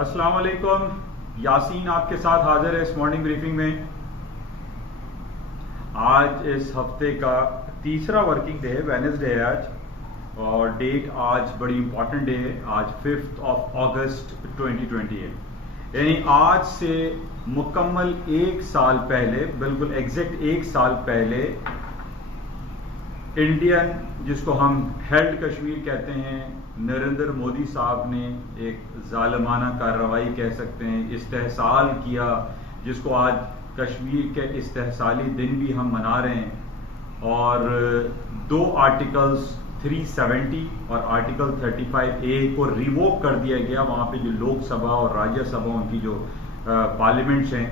अस्सलाम वालेकुम। यासीन आपके साथ हाजिर है इस मॉर्निंग ब्रीफिंग में। आज इस हफ्ते का तीसरा वर्किंग डे है, वेडनेसडे है आज, और डेट आज बड़ी इंपॉर्टेंट डे है। आज 5 अगस्त 2020 है, यानी आज से मुकम्मल एक साल पहले, बिल्कुल एग्जैक्ट एक साल पहले, इंडियन, जिसको हम हेल्ड कश्मीर कहते हैं, नरेंद्र मोदी साहब ने एक जालिमाना कार्रवाई कह सकते हैं, इस्तेहसाल किया, जिसको आज कश्मीर के इस्तेहसाली दिन भी हम मना रहे हैं। और दो आर्टिकल्स 370 और आर्टिकल 35A को रिवोक कर दिया गया। वहाँ पे जो लोकसभा और राज्यसभा, उनकी जो पार्लियामेंट्स हैं,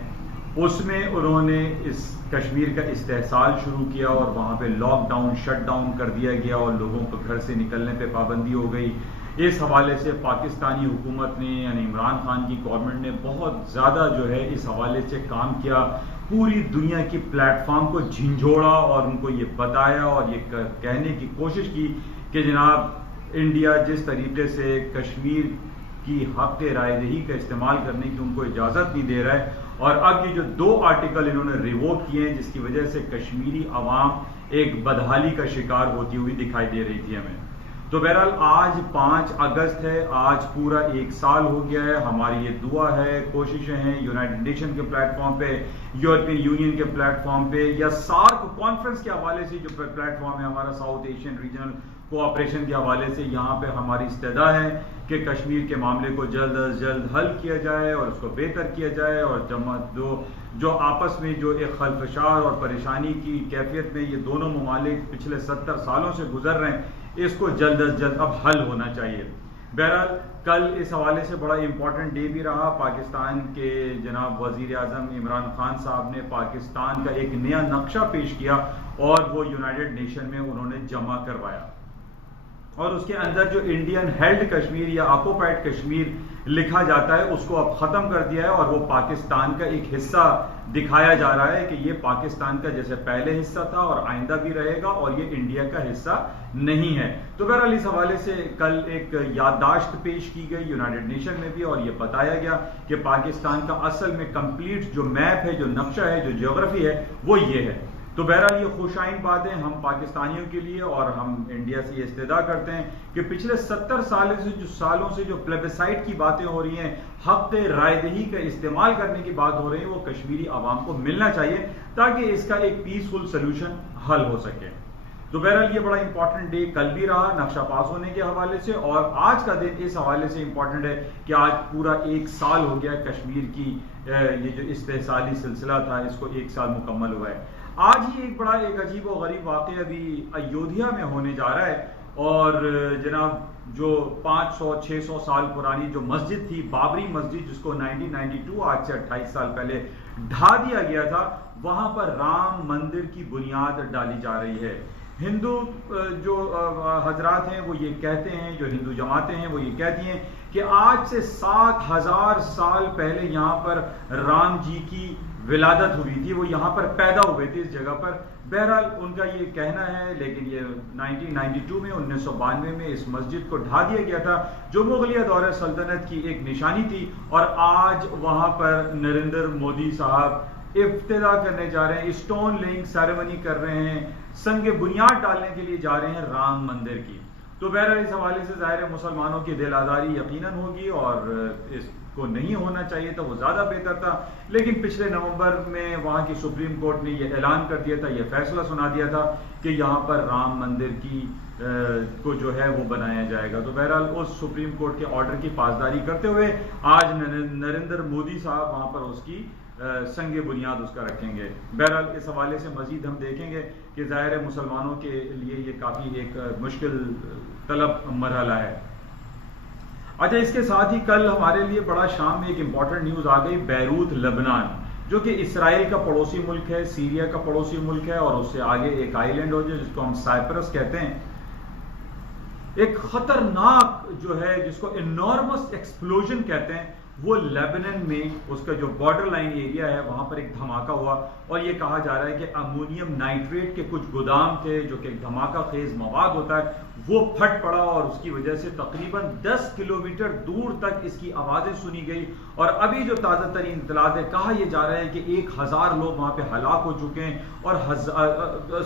उसमें उन्होंने इस कश्मीर का इस्तेहसाल शुरू किया और वहाँ पे लॉकडाउन, शटडाउन कर दिया गया और लोगों को घर से निकलने पे पाबंदी हो गई। इस हवाले से पाकिस्तानी हुकूमत ने, यानी इमरान खान की गवर्नमेंट ने बहुत ज़्यादा जो है इस हवाले से काम किया, पूरी दुनिया की प्लेटफॉर्म को झिंझोड़ा और उनको ये बताया और ये कहने की कोशिश की कि जनाब, इंडिया जिस तरीके से कश्मीर की हक रायदही का इस्तेमाल करने की उनको इजाज़त नहीं दे रहा है। और अब ये जो दो आर्टिकल इन्होंने रिवोक किए हैं, जिसकी वजह से कश्मीरी अवाम एक बदहाली का शिकार होती हुई दिखाई दे रही थी हमें। तो बहरहाल आज 5 अगस्त है, आज पूरा एक साल हो गया है। हमारी ये दुआ है, कोशिशें हैं यूनाइटेड नेशन के प्लेटफॉर्म पे, यूरोपियन यूनियन के प्लेटफॉर्म पे, या सार्क कॉन्फ्रेंस के हवाले से जो प्लेटफॉर्म है हमारा, साउथ एशियन रीजनल कोऑपरेशन के हवाले से, यहाँ पे हमारी इस्तदा है कि कश्मीर के मामले को जल्द अज जल्द हल किया जाए और उसको बेहतर किया जाए। और जो आपस में जो एक खलफशार और परेशानी की कैफियत में ये दोनों ममालिक पिछले 70 सालों से गुजर रहे हैं, इसको जल्द अज जल्द अब हल होना चाहिए। बहरहाल कल इस हवाले से बड़ा इंपॉर्टेंट डे भी रहा। पाकिस्तान के जनाब वजीर आजम इमरान खान साहब ने पाकिस्तान का एक नया नक्शा पेश किया और वो यूनाइटेड नेशन में उन्होंने जमा करवाया, और उसके अंदर जो इंडियन हेल्ड कश्मीर या ऑक्युपाइड कश्मीर लिखा जाता है उसको अब खत्म कर दिया है और वो पाकिस्तान का एक हिस्सा दिखाया जा रहा है कि ये पाकिस्तान का जैसे पहले हिस्सा था और आइंदा भी रहेगा, और ये इंडिया का हिस्सा नहीं है। तो बहरहाल इस हवाले से कल एक याददाश्त पेश की गई यूनाइटेड नेशन में भी, और ये बताया गया कि पाकिस्तान का असल में कंप्लीट जो मैप है, जो नक्शा है, जो ज्योग्राफी है, वो ये है। तो बहरहाल ये खुशाइन बात है हम पाकिस्तानियों के लिए, और हम इंडिया से ये इस्तेदा करते हैं कि पिछले 70 सालों से जो प्लेबिसाइट की बातें हो रही हैं, हक रायदही का इस्तेमाल करने की बात हो रही है, वो कश्मीरी आवाम को मिलना चाहिए ताकि इसका एक पीसफुल सोल्यूशन हल हो सके। तो बहरहाल ये बड़ा इंपॉर्टेंट डे कल भी रहा नक्शा पास होने के हवाले से, और आज का दिन इस हवाले से इंपॉर्टेंट है कि आज पूरा एक साल हो गया कश्मीर की ये जो इस्तेहसाली सिलसिला था, इसको एक साल मुकम्मल हुआ है। आज ही एक बड़ा एक अजीब और गरीब वाक़या अभी अयोध्या में होने जा रहा है, और जनाब जो 500-600 साल पुरानी जो मस्जिद थी, बाबरी मस्जिद, जिसको 1992 आज से 28 साल पहले ढा दिया गया था, वहां पर राम मंदिर की बुनियाद डाली जा रही है। हिंदू जो हजरात हैं वो ये कहते हैं, जो हिंदू जमातें हैं वो ये कहती हैं कि आज से 7000 साल पहले यहाँ पर राम जी की विलादत हुई थी, वो यहाँ पर पैदा हुए थे इस जगह पर। बहरहाल उनका ये कहना है, लेकिन ये 1992 में 1992 में इस मस्जिद को ढा दिया गया था, जो मुगलिया दौर सल्तनत की एक निशानी थी, और आज वहाँ पर नरेंद्र मोदी साहब इफ्तिदा करने जा रहे हैं, स्टोन लेइंग सेरेमनी कर रहे हैं, संगे बुनियाद डालने के लिए जा रहे हैं राम मंदिर की। तो बहरहाल इस हवाले से जाहिर है मुसलमानों की दिल आज़ारी यकीनन होगी, और इसको नहीं होना चाहिए था, वो ज़्यादा बेहतर था। लेकिन पिछले नवंबर में वहाँ की सुप्रीम कोर्ट ने ये ऐलान कर दिया था, ये फैसला सुना दिया था कि यहाँ पर राम मंदिर की को जो है वो बनाया जाएगा। तो बहरहाल उस सुप्रीम कोर्ट के ऑर्डर की पासदारी करते हुए आज नरेंद्र मोदी साहब वहाँ पर उसकी संगे बुनियाद उसका रखेंगे। बहरहाल इस हवाले से मजीद हम देखेंगे कि ज़ाहिर है मुसलमानों के लिए ये काफ़ी एक मुश्किल तलब मरहला है। अच्छा, इसके साथ ही कल हमारे लिए बड़ा शाम में एक इंपॉर्टेंट न्यूज़ आ गई। बैरूत लेबनान, जो कि इसराइल का पड़ोसी मुल्क है, सीरिया का पड़ोसी मुल्क है, और उससे आगे एक आइलैंड हो जाए जिसको हम साइप्रस कहते हैं, एक खतरनाक जो है जिसको इनॉर्मस एक्सप्लोजन कहते हैं, वो लेबनान में उसका जो बॉर्डर लाइन एरिया है वहां पर एक धमाका हुआ और ये कहा जा रहा है कि अमोनियम नाइट्रेट के कुछ गोदाम थे जो कि धमाका खेज मवाद होता है वो फट पड़ा और उसकी वजह से तकरीबन 10 किलोमीटर दूर तक इसकी आवाजें सुनी गई। और अभी जो ताजा तरीन इत्तलात है, कहा यह जा रहा है कि 1000 लोग वहां पे हलाक हो चुके हैं और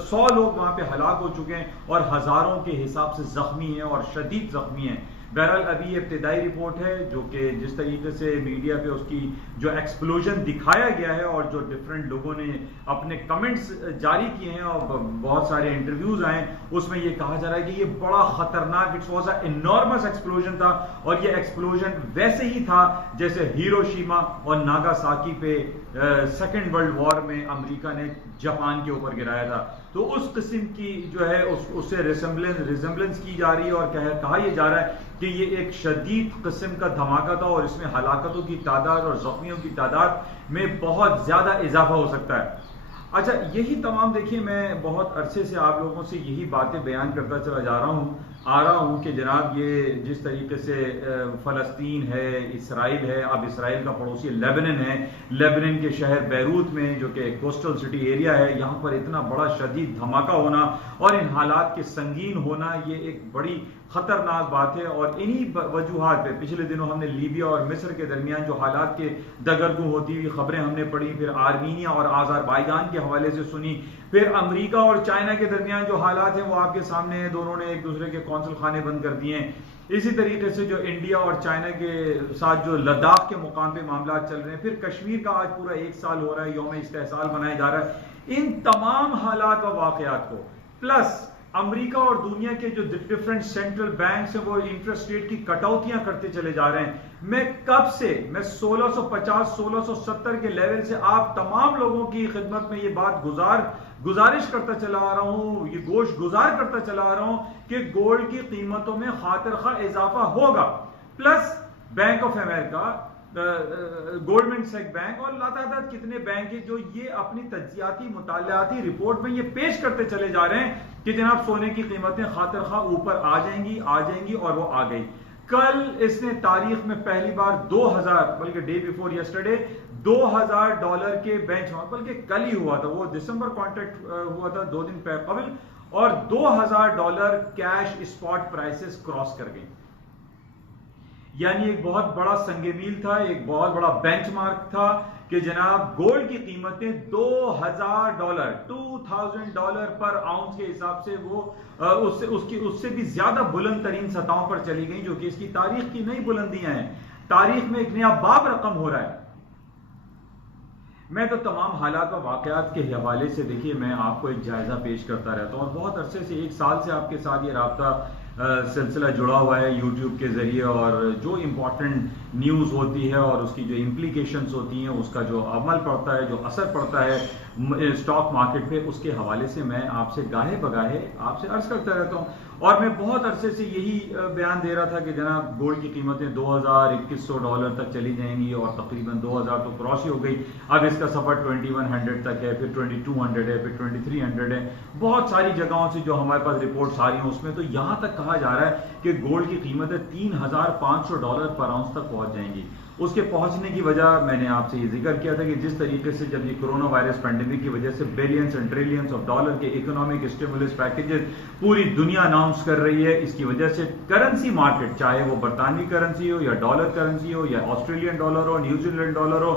100 लोग वहां पे हलाक हो चुके हैं और हजारों के हिसाब से जख्मी हैं और शदीद जख्मी हैं। बहरहाल अभी इब्तिदाई रिपोर्ट है जो कि जिस तरीके से मीडिया पे उसकी जो एक्सप्लोजन दिखाया गया है और जो डिफरेंट लोगों ने अपने कमेंट्स जारी किए हैं और बहुत सारे इंटरव्यूज आए उसमें ये कहा जा रहा है कि ये बड़ा खतरनाक, it's was a enormous explosion था और ये एक्सप्लोजन वैसे ही था जैसे हिरोशिमा और नागासाकी पे सेकेंड वर्ल्ड वॉर में अमेरिका ने जापान के ऊपर गिराया था। तो उस किस्म की जो है उससे रिजेम्बलेंस की जा रही है और कहा यह जा रहा है कि ये एक शदीद किस्म का धमाका था और इसमें हलाकतों की तादाद और जख्मियों की तादाद में बहुत ज्यादा इजाफा हो सकता है। अच्छा, यही तमाम देखिए, मैं बहुत अरसे से आप लोगों से यही बातें बयान करता चला जा रहा हूं कि जनाब ये जिस तरीके से फ़लस्तीन है, इसराइल है, अब इसराइल का पड़ोसी लेबनान है, लेबनान के शहर बैरूत में जो कि कोस्टल सिटी एरिया है, यहाँ पर इतना बड़ा शदीद धमाका होना और इन हालात के संगीन होना ये एक बड़ी खतरनाक बात है। और इन्हीं वजूहात पे पिछले दिनों हमने लीबिया और मिस्र के दरमियान जो हालात के दगरगू होती हुई खबरें हमने पढ़ी, फिर आर्मीनिया और आज़रबाईजान के हवाले से सुनी, फिर अमेरिका और चाइना के दरमियान जो हालात हैं वो आपके सामने हैं, दोनों ने एक दूसरे के कौंसल खाने बंद कर दिए हैं। इसी तरीके से जो इंडिया और चाइना के साथ जो लद्दाख के मुकाम पे मामला चल रहे हैं, फिर कश्मीर का आज पूरा 1 साल हो रहा है, यौम इस्तेहसाल मनाया जा रहा है। इन तमाम हालात और वाकयात को प्लस अमेरिका और दुनिया के जो डिफरेंट सेंट्रल बैंक्स हैं वो इंटरेस्ट रेट की कटौतियां करते चले जा रहे हैं। मैं 1650-1670 के लेवल से आप तमाम लोगों की खिदमत में ये बात गुजारिश करता चला आ रहा हूं, ये गोश गुजार करता चला आ रहा हूं कि गोल्ड की कीमतों में खातिर खा इजाफा होगा। Plus bank of America, Goldman सैक्स बैंक और लातादाद कितने बैंक हैं जो ये अपनी तज्जियाती मुतालियाती रिपोर्ट में ये पेश करते चले जा रहे हैं कि जनाब सोने की कीमतें खातिर खा ऊपर आ जाएंगी और वो आ गई। कल इसने तारीख में पहली बार 2000, बल्कि डे बिफोर यस्टरडे, $2000 के बेंचमार्क, बल्कि कल ही हुआ था, वो दिसंबर कॉन्ट्रैक्ट हुआ था 2 दिन कबल, और $2000 कैश स्पॉट प्राइसेस क्रॉस कर गई। यानी एक बहुत बड़ा संगमील था, एक बहुत बड़ा बेंचमार्क था कि जनाब गोल्ड की कीमतें $2000 पर आउंस के हिसाब से वो उससे भी ज्यादा बुलंद तरीन सतहों पर चली गई, जो कि इसकी तारीख की नई बुलंदियां हैं। तारीख में एक नया बाब रकम हो रहा है। मैं तो तमाम हालात और वाकयात के हवाले से देखिए मैं आपको एक जायजा पेश करता रहता हूं और बहुत अरसे से 1 साल से आपके साथ ये राब्ता सिलसिला जुड़ा हुआ है यूट्यूब के जरिए, और जो इम्पोर्टेंट न्यूज़ होती है और उसकी जो इम्प्लीकेशंस होती हैं, उसका जो अमल पड़ता है, जो असर पड़ता है स्टॉक मार्केट पे, उसके हवाले से मैं आपसे गाहे बगाहे आपसे अर्ज करता रहता हूं। और मैं बहुत अरसे से यही बयान दे रहा था कि जनाब गोल्ड की कीमतें $2000-2100 तक चली जाएंगी और तकरीबन 2000 तो क्रॉस ही हो गई। अब इसका सफर 2100 तक है, फिर 2200 है, फिर 2300 है। बहुत सारी जगहों से जो हमारे पास रिपोर्ट्स आ रही हैं उसमें तो यहां तक कहा जा रहा है कि गोल्ड की कीमतें $3500 पर आउंस तक पहुंच जाएंगी। उसके पहुंचने की वजह मैंने आपसे ये जिक्र किया था कि जिस तरीके से जब ये कोरोना वायरस पैंडेमिक की वजह से billions and trillions of dollar के इकोनॉमिक स्टिमुलस पैकेजेस पूरी दुनिया अनाउंस कर रही है, इसकी वजह से करेंसी मार्केट, चाहे वो बरतानवी करेंसी हो या डॉलर करेंसी हो या ऑस्ट्रेलियन डॉलर हो, न्यूजीलैंड डॉलर हो,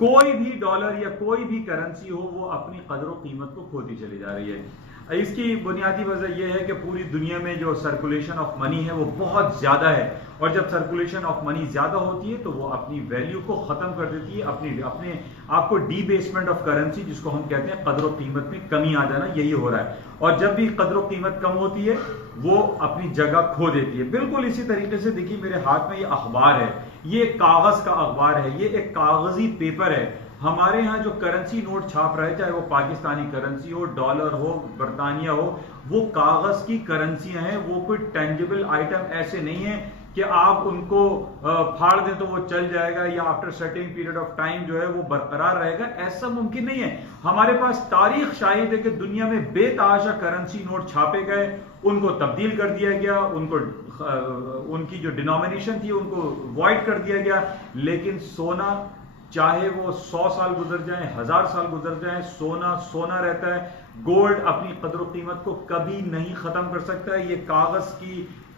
कोई भी डॉलर या कोई भी करेंसी हो, वो अपनी कदर कीमत को खोती चली जा रही है। इसकी बुनियादी वजह यह है कि पूरी दुनिया में जो सर्कुलेशन ऑफ मनी है वो बहुत ज्यादा है, और जब सर्कुलेशन ऑफ मनी ज्यादा होती है तो वो अपनी वैल्यू को खत्म कर देती है, अपने आपको डीबेसमेंट ऑफ करेंसी, जिसको हम कहते हैं कदर कीमत में कमी आ जाना, यही हो रहा है। और जब भी कदर कीमत कम होती है वो अपनी जगह खो देती है। बिल्कुल इसी तरीके से देखिए मेरे हाथ में ये अखबार है, ये कागज का अखबार है, ये एक कागजी पेपर है। हमारे यहाँ जो करेंसी नोट छाप रहे, चाहे वो पाकिस्तानी करेंसी हो, डॉलर हो, बरतानिया हो, वो कागज की करेंसियां हैं, वो कोई टेंजिबल आइटम ऐसे नहीं है कि आप उनको फाड़ दें तो वो चल जाएगा या after certain period of time जो है वो बरकरार रहेगा, ऐसा मुमकिन नहीं है। हमारे पास तारीख शाहिद है कि दुनिया में बेतहाशा करेंसी नोट छापे गए, उनको तब्दील कर दिया गया, उनको उनकी जो डिनोमिनेशन थी उनको वॉइड कर दिया गया, लेकिन सोना चाहे वो 100 साल गुजर जाए, 1000 साल गुजर जाए, सोना सोना रहता है। गोल्ड अपनी कदर कीमत को कभी नहीं खत्म कर सकता है। ये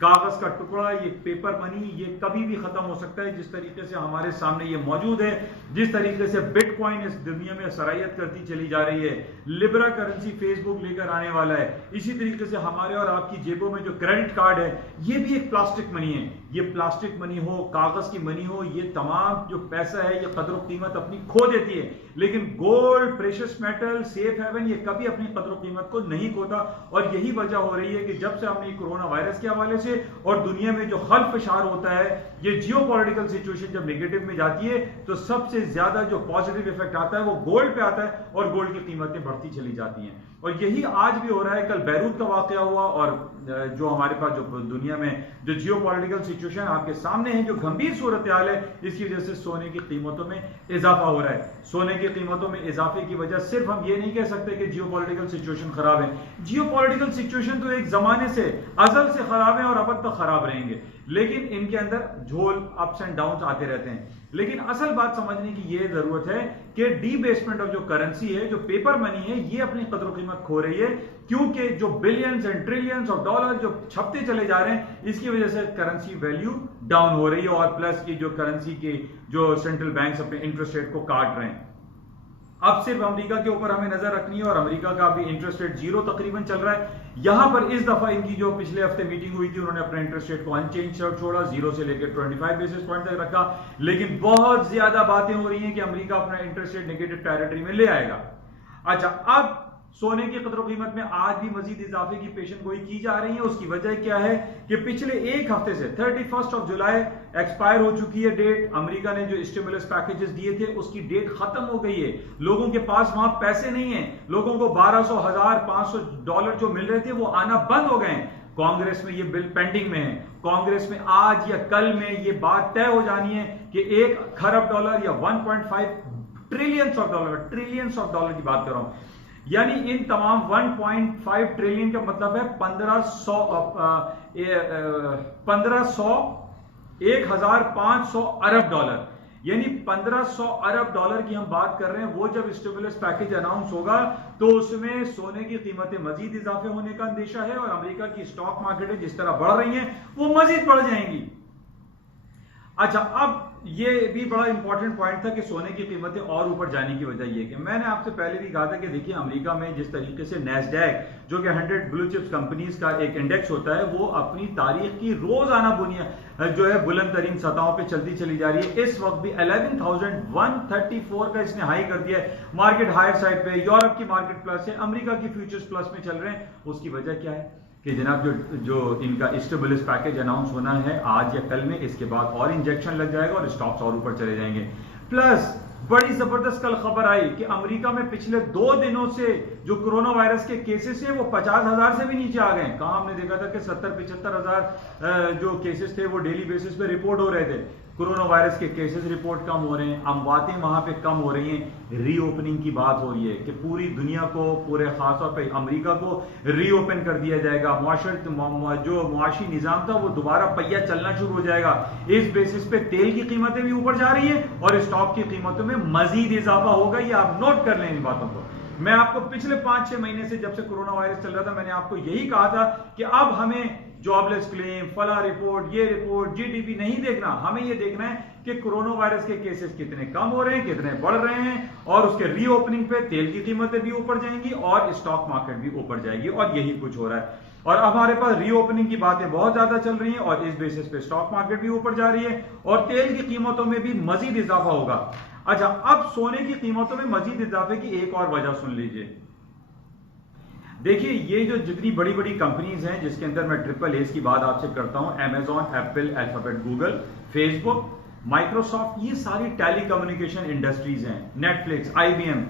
कागज का टुकड़ा, ये पेपर मनी, ये कभी भी खत्म हो सकता है। जिस तरीके से हमारे सामने ये मौजूद है, जिस तरीके से बिटकॉइन इस दुनिया में सरायत करती चली जा रही है, लिब्रा करेंसी फेसबुक लेकर आने वाला है, इसी तरीके से हमारे और आपकी जेबों में जो क्रेडिट कार्ड है ये भी एक प्लास्टिक मनी है। ये प्लास्टिक मनी हो, कागज की मनी हो, ये तमाम जो पैसा है ये कदर कीमत अपनी खो देती है, लेकिन gold, precious metal, safe haven ये कभी अपनी कदर कीमत को नहीं खोता। और यही वजह हो रही है कि जब से हमने कोरोना वायरस के हवाले से और दुनिया में जो खल्फशार होता है, ये जियोपॉलिटिकल सिचुएशन जब नेगेटिव में जाती है तो सबसे ज्यादा जो पॉजिटिव इफेक्ट आता है वो गोल्ड पे आता है और गोल्ड की कीमतें बढ़ती चली जाती हैं। और यही आज भी हो रहा है। कल बैरूत का वाकया हुआ और जो हमारे पास जो दुनिया में जो जियोपॉलिटिकल सिचुएशन आपके सामने है, जो गंभीर सूरत हाल है, इसकी वजह से सोने की कीमतों में इजाफा हो रहा है। सोने की कीमतों में इजाफे की वजह सिर्फ हम ये नहीं कह सकते कि जियोपॉलिटिकल सिचुएशन खराब है। जियोपॉलिटिकल सिचुएशन तो एक जमाने से अजल से खराब है और अब तक खराब रहेंगे, लेकिन इनके अंदर झोल अप्स एंड डाउन्स आते रहते हैं। लेकिन असल बात समझने की यह जरूरत है कि डीबेसमेंट ऑफ जो करेंसी है, जो पेपर मनी है, ये अपनी कदर कीमत खो रही है, क्योंकि जो billions and trillions of dollar जो छपते चले जा रहे हैं, इसकी वजह से करेंसी वैल्यू डाउन हो रही है। और प्लस की जो करेंसी के जो सेंट्रल बैंक्स अपने इंटरेस्ट रेट को काट रहे हैं। अब सिर्फ अमेरिका के ऊपर हमें नजर रखनी है और अमेरिका का अभी इंटरेस्ट रेट 0 तकरीबन चल रहा है। यहां पर इस दफा इनकी जो पिछले हफ्ते मीटिंग हुई थी, उन्होंने अपने इंटरेस्ट रेट को अनचेंज छोड़ा, 0 से लेकर 25 बेसिस पॉइंट तक रखा, लेकिन बहुत ज्यादा बातें हो रही हैं कि अमेरिका अपना इंटरेस्ट रेट नेगेटिव टेरिटरी में ले आएगा। अच्छा, अब सोने की कदर कीमत में आज भी मजीद इजाफे की पेशन गोई की जा रही है। उसकी वजह क्या है कि पिछले एक हफ्ते से 31 जुलाई एक्सपायर हो चुकी है डेट। अमेरिका ने जो स्टिमुलस पैकेजेस दिए थे उसकी डेट खत्म हो गई है। लोगों के पास वहां पैसे नहीं है। लोगों को 1200, 1000, 500 डॉलर जो मिल रहे थे वो आना बंद हो गए हैं। कांग्रेस में ये बिल पेंडिंग में है। कांग्रेस में आज या कल में ये बात तय हो जानी है कि 1 खरब डॉलर या 1.5 ट्रिलियंस ऑफ डॉलर की बात कर रहा हूं, यानी इन तमाम 1.5 ट्रिलियन का मतलब है 1500 अरब डॉलर, यानी 1500 अरब डॉलर की हम बात कर रहे हैं। वो जब स्टिमुलस पैकेज अनाउंस होगा तो उसमें सोने की कीमतें मजीद इजाफे होने का अंदेशा है और अमेरिका की स्टॉक मार्केटें जिस तरह बढ़ रही हैं वो मजीद बढ़ जाएंगी। अच्छा, अब ये भी बड़ा इंपॉर्टेंट पॉइंट था कि सोने की कीमतें और ऊपर जाने की वजह ये कि मैंने आपसे पहले भी कहा था कि देखिए अमेरिका में जिस तरीके से नैस्डैक जो कि 100 ब्लू चिप्स कंपनीज का एक इंडेक्स होता है, वो अपनी तारीख की रोजाना बुनियाद जो है बुलंद तरीन सतहों पे चलती चली जा रही है। इस वक्त भी 11,134 का इसने हाई कर दिया है। मार्केट हायर साइड पे, यूरोप की मार्केट प्लस है, अमेरिका की फ्यूचर्स प्लस में चल रहे हैं। उसकी वजह क्या है कि जनाब जो इनका स्टिमुलस पैकेज अनाउंस होना है आज या कल में, इसके बाद और इंजेक्शन लग जाएगा और स्टॉक्स और ऊपर चले जाएंगे। प्लस बड़ी जबरदस्त कल खबर आई कि अमेरिका में पिछले 2 दिनों से जो कोरोना वायरस के केसेस है वो 50,000 से भी नीचे आ गए। कहां हमने देखा था कि 70-75 हजार जो केसेस थे वो डेली बेसिस पे रिपोर्ट हो रहे थे। कोरोना वायरस के केसेस रिपोर्ट कम हो रहे हैं, अमवातें वहां पे कम हो रही हैं। रीओपनिंग की बात हो रही है कि पूरी दुनिया को, पूरे खासतौर पे अमेरिका को रीओपन कर दिया जाएगा। जो मुआशी निजाम था वो दोबारा पहिया चलना शुरू हो जाएगा। इस बेसिस पे तेल की कीमतें भी ऊपर जा रही है और स्टॉक की कीमतों में मजीद इजाफा होगा। ये आप नोट कर लें इन बातों को। मैं आपको पिछले 5-6 महीने से, जब से कोरोना वायरस चल रहा था, मैंने आपको यही कहा था कि अब हमें जॉबलेस क्लेम, फला रिपोर्ट, ये रिपोर्ट, जीडीपी नहीं देखना। हमें ये देखना है कि कोरोना वायरस के केसेस कितने कम हो रहे हैं, कितने बढ़ रहे हैं, और उसके रीओपनिंग पे तेल की कीमतें भी ऊपर जाएंगी और स्टॉक मार्केट भी ऊपर जाएगी। और यही कुछ हो रहा है। और अब हमारे पास रीओपनिंग की बातें बहुत ज्यादा चल रही हैं और इस बेसिस पे स्टॉक मार्केट भी ऊपर जा रही है और तेल की कीमतों में भी मजीद इजाफा होगा। अच्छा, अब सोने की कीमतों में मजीद इजाफे की एक और वजह सुन लीजिए। देखिए, ये जो जितनी बड़ी बड़ी कंपनीज हैं, जिसके अंदर मैं AAAs की बात आपसे करता हूं, Amazon, Apple, alphabet, Google, Facebook, Microsoft, ये सारी टेलीकम्युनिकेशन इंडस्ट्रीज हैं। नेटफ्लिक्स, IBM,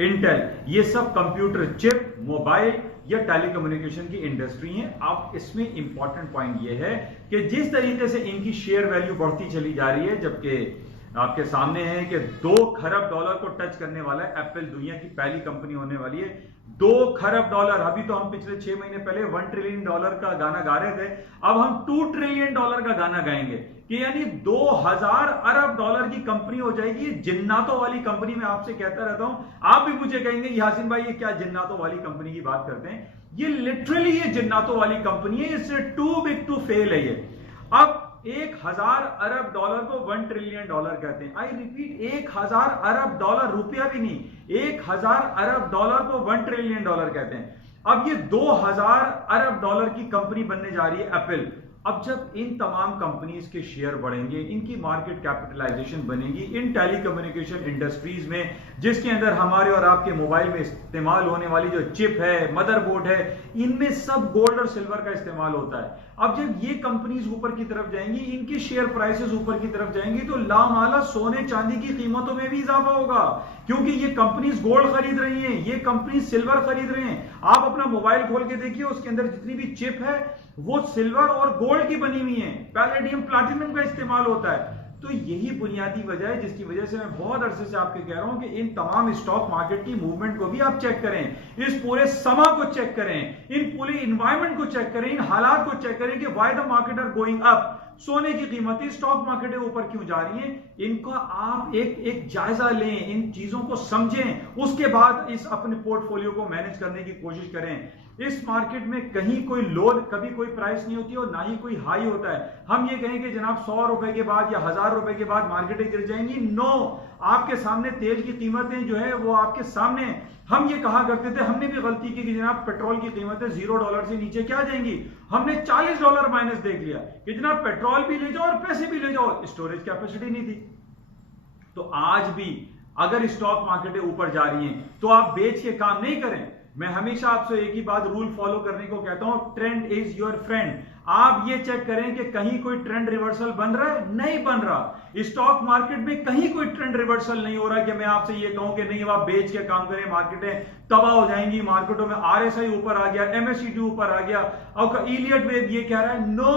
इंटेल, ये सब कंप्यूटर चिप, मोबाइल, या टेलीकम्युनिकेशन की इंडस्ट्री है। अब इसमें इंपॉर्टेंट पॉइंट यह है कि जिस तरीके से इनकी शेयर वैल्यू बढ़ती चली जा रही है, जबकि आपके सामने है कि 2 खरब डॉलर को टच करने वाला है एप्पल, दुनिया की पहली कंपनी होने वाली है। 2 खरब डॉलर, अभी तो हम पिछले 6 महीने पहले 1 ट्रिलियन डॉलर का गाना गा रहे थे, अब हम 2 ट्रिलियन डॉलर का गाना गाएंगे कि यानी 2000 अरब डॉलर की कंपनी हो जाएगी। जिन्नातों वाली कंपनी में आपसे कहता रहता हूं, आप भी मुझे कहेंगे यासीन भाई ये क्या जिन्नातों वाली कंपनी की बात करते हैं। ये लिटरली ये जिन्नातों वाली कंपनी है, इससे टू बिग टू फेल है ये। अब 1000 अरब डॉलर को 1 ट्रिलियन डॉलर कहते हैं। आई रिपीट, 1000 अरब डॉलर, रुपया भी नहीं, 1000 अरब डॉलर को 1 ट्रिलियन डॉलर कहते हैं। अब ये 2000 अरब डॉलर की कंपनी बनने जा रही है एप्पल। अब जब इन तमाम कंपनीज के शेयर बढ़ेंगे, इनकी मार्केट कैपिटलाइजेशन बनेगी इन टेलीकम्युनिकेशन इंडस्ट्रीज में, जिसके अंदर हमारे और आपके मोबाइल में इस्तेमाल होने वाली जो चिप है, मदरबोर्ड है, इनमें सब गोल्ड और सिल्वर का इस्तेमाल होता है। अब जब ये कंपनीज ऊपर की तरफ जाएंगी, इनकी शेयर प्राइसेस ऊपर की तरफ जाएंगी, तो लामाला सोने चांदी की कीमतों में भी इजाफा होगा, क्योंकि ये कंपनीज गोल्ड खरीद रही हैं, ये कंपनीज सिल्वर खरीद रहे हैं। आप अपना मोबाइल खोल के देखिए, उसके अंदर जितनी भी चिप है वो सिल्वर और गोल्ड की बनी हुई है, पैलेडियम प्लैटिनम का इस्तेमाल होता है। तो यही बुनियादी वजह है जिसकी वजह से मैं बहुत अरसे से आपके कह रहा हूं कि इन तमाम स्टॉक मार्केट की मूवमेंट को भी आप चेक करें, इस पूरे समा को चेक करें, इन पूरे इन्वायरमेंट को चेक करें, इन हालात को चेक करें कि why the market are going up. सोने की कीमतें, स्टॉक मार्केटें ऊपर क्यों जा रही हैं, इनका आप एक जायजा लें, इन चीजों को समझें, उसके बाद इस अपने पोर्टफोलियो को मैनेज करने की कोशिश करें। इस मार्केट में कहीं कोई लो, कभी कोई प्राइस नहीं होती और ना ही कोई हाई होता है। हम ये कहें कि जनाब 100 रुपए के बाद या 1000 रुपए के बाद मार्केटें गिर जाएंगी, नो, आपके सामने तेल की कीमतें जो है वो आपके सामने। हम ये कहा करते थे, हमने भी गलती की कि जनाब पेट्रोल की कीमतें $0 से नीचे क्या जाएंगी, हमने $40 माइनस देख लिया कि जनाब पेट्रोल भी ले जाओ और पैसे भी ले जाओ, स्टोरेज कैपेसिटी नहीं थी। तो आज भी अगर स्टॉक मार्केटें ऊपर जा रही हैं तो आप बेच के काम नहीं करें। मैं हमेशा आपसे एक ही बात रूल फॉलो करने को कहता हूं, ट्रेंड इज योर फ्रेंड। आप ये चेक करें कि कहीं कोई ट्रेंड रिवर्सल बन रहा है, नहीं बन रहा। स्टॉक मार्केट में कहीं कोई ट्रेंड रिवर्सल नहीं हो रहा कि मैं आपसे ये कहूं कि नहीं आप बेच के काम करें, मार्केटें तबाह हो जाएंगी, मार्केटों में आरएसआई ऊपर आ गया, एमएससीटी ऊपर आ गया, और इलियट वेव ये कह रहा है, नो,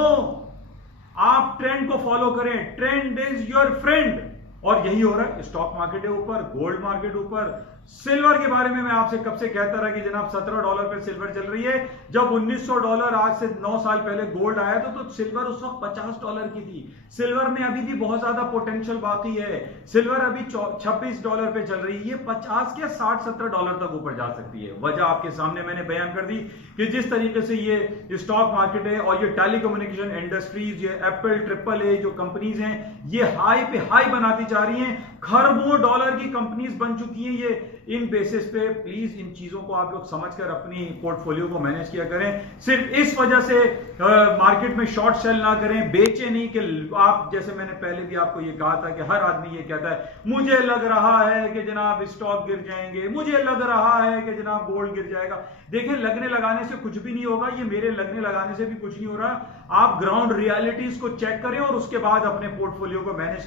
आप ट्रेंड को फॉलो करें, ट्रेंड इज योर फ्रेंड। और यही हो रहा है, स्टॉक मार्केट ऊपर, गोल्ड मार्केट ऊपर। सिल्वर के बारे में मैं आपसे कब से कहता रहा कि जनाब $17 पे सिल्वर चल रही है। जब $1900 आज से 9 साल पहले गोल्ड आया तो सिल्वर उस वक्त $50 की थी। सिल्वर में अभी भी बहुत ज्यादा पोटेंशियल बाकी है। सिल्वर अभी $26 पे चल रही है, ये 50 या $60-70 तक ऊपर जा सकती है। वजह आपके सामने मैंने बयान कर दी कि जिस तरीके से ये स्टॉक मार्केट है और ये टेलीकम्युनिकेशन इंडस्ट्रीज, ये एप्पल, ट्रिपल ए जो कंपनीज हैं, ये हाई पे हाई बनाती जा रही हैं, खरबों डॉलर की कंपनीज बन चुकी हैं ये। इन बेसिस पे प्लीज इन चीजों को आप लोग समझकर अपनी पोर्टफोलियो को मैनेज किया करें। सिर्फ इस वजह से मार्केट में शॉर्ट सेल ना करें, बेचे नहीं कि आप, जैसे मैंने पहले भी आपको ये कहा था कि हर आदमी ये कहता है मुझे लग रहा है कि जनाब स्टॉक गिर जाएंगे, मुझे लग रहा है कि जनाब गोल्ड गिर जाएगा। देखिए, लगने लगाने से कुछ भी नहीं होगा, ये मेरे लगने लगाने से भी कुछ नहीं हो रहा। आप ग्राउंड रियलिटीज को चेक करें और उसके बाद अपने पोर्टफोलियो को मैनेज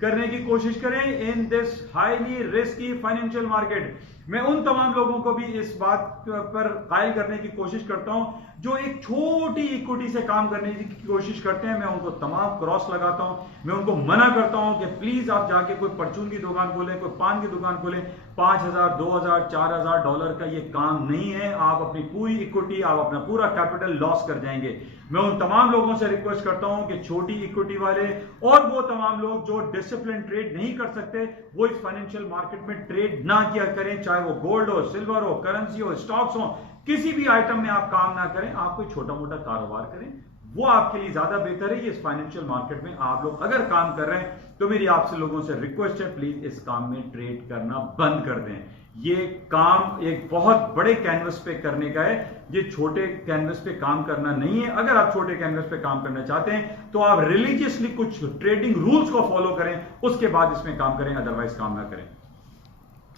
करने की कोशिश करें in this highly risky financial market. मैं उन तमाम लोगों को भी इस बात पर कायल करने की कोशिश करता हूं जो एक छोटी इक्विटी से काम करने की कोशिश करते हैं। मैं उनको तमाम क्रॉस लगाता हूं, मैं उनको मना करता हूं कि प्लीज आप जाके कोई परचून की दुकान खोलें, कोई पान की दुकान खोलें। $5000, $2000, $4000 का ये काम नहीं है। आप अपनी पूरी इक्विटी, आप अपना पूरा कैपिटल लॉस कर जाएंगे। मैं उन तमाम लोगों से रिक्वेस्ट करता हूं कि छोटी इक्विटी वाले और वो तमाम लोग जो डिसिप्लिन ट्रेड नहीं कर सकते, वो इस फाइनेंशियल मार्केट में ट्रेड ना किया करें, चाहे वो गोल्ड हो, सिल्वर हो, करेंसी हो, स्टॉक्स हो, किसी भी आइटम में आप काम ना करें। आप कोई छोटा मोटा कारोबार करें, वो आपके लिए ज्यादा बेहतर है। ये इस फाइनेंशियल मार्केट में आप लोग अगर काम कर रहे हैं तो मेरी आपसे लोगों से रिक्वेस्ट है, प्लीज इस काम में ट्रेड करना बंद कर दें। ये काम एक बहुत बड़े कैनवस पे करने का है, ये छोटे कैनवस पे काम करना नहीं है। अगर आप छोटे कैनवस पे काम करना चाहते हैं तो आप रिलीजियसली कुछ ट्रेडिंग रूल्स को फॉलो करें, उसके बाद इसमें काम करें, अदरवाइज काम ना करें।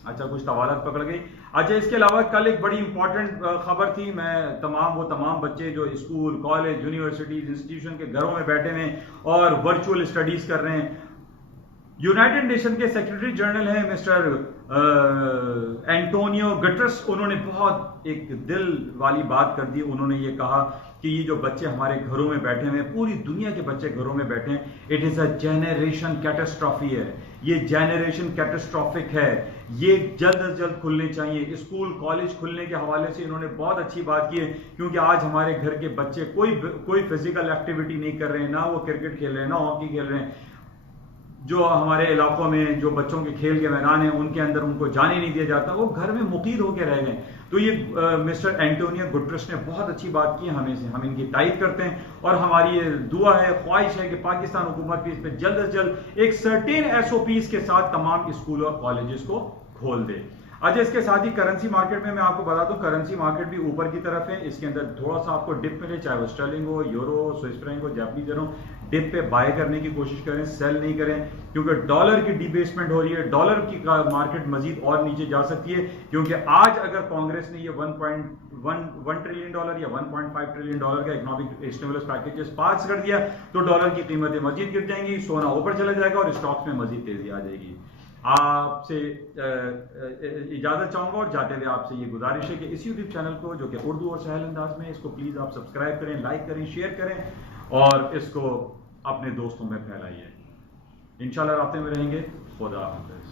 अच्छा, कुछ तवालत पकड़ गई। अच्छा, इसके अलावा कल एक बड़ी इंपॉर्टेंट खबर थी। मैं तमाम बच्चे जो स्कूल, कॉलेज, यूनिवर्सिटीज, इंस्टीट्यूशन के घरों में बैठे हैं और वर्चुअल स्टडीज कर रहे हैं, यूनाइटेड नेशन के सेक्रेटरी जनरल हैं मिस्टर एंटोनियो गुटेरेस, उन्होंने बहुत एक दिल वाली बात कर दी। उन्होंने ये कहा कि ये जो बच्चे हमारे घरों में बैठे हुए हैं, पूरी दुनिया के बच्चे घरों में बैठे हैं, it is a generation catastrophe है, ये जेनरेशन कैटास्ट्रॉफिक है, ये जल्द से जल्द खुलने चाहिए। स्कूल कॉलेज खुलने के हवाले से इन्होंने बहुत अच्छी बात की है, क्योंकि आज हमारे घर के बच्चे कोई फिजिकल एक्टिविटी नहीं कर रहे हैं, ना वो क्रिकेट खेल रहे हैं, ना हॉकी खेल रहे हैं। जो हमारे इलाकों में जो बच्चों के खेल के मैदान हैं उनके अंदर उनको जाने नहीं दिया जाता, वो घर में मुकीद होकर रह गए। तो ये मिस्टर एंटोनियो गुटेरेस ने बहुत अच्छी बात की, हम इनकी तारीफ करते हैं और हमारी ये दुआ है, ख्वाहिश है कि पाकिस्तान हुकूमत भी इस पर जल्द से जल्द एक सर्टेन SOPs के साथ तमाम स्कूल और कॉलेजेस को खोल दे। अच्छा, इसके साथ ही करेंसी मार्केट में मैं आपको बता दूं, करेंसी मार्केट भी ऊपर की तरफ है। इसके अंदर थोड़ा सा आपको डिप मिले, चाहे वो स्टर्लिंग हो, यूरो हो, स्विस फ्रैंक हो, जापानीज येन हो, डिप पे बाय करने की कोशिश करें, सेल नहीं करें, क्योंकि डॉलर की डिबेसमेंट हो रही है, डॉलर की मार्केट मजीद और नीचे जा सकती है। क्योंकि आज अगर कांग्रेस ने ये $1 ट्रिलियन या $1.5 ट्रिलियन का इकोनॉमिक स्टिमुलस पैकेज पास कर दिया, तो डॉलर की कीमतें मजीद गिर जाएंगी, सोना ऊपर चला जाएगा और स्टॉक्स में मजीद तेजी आ जाएगी। आपसे इजाजत चाहूंगा और जाते हुए आपसे ये गुजारिश है कि इस यूट्यूब चैनल को, जो कि उर्दू और सहल अंदाज में, इसको प्लीज आप सब्सक्राइब करें, लाइक करें, शेयर करें और इसको अपने दोस्तों में फैलाइए। इंशाल्लाह रास्ते में रहेंगे। खुदा हाफिज़।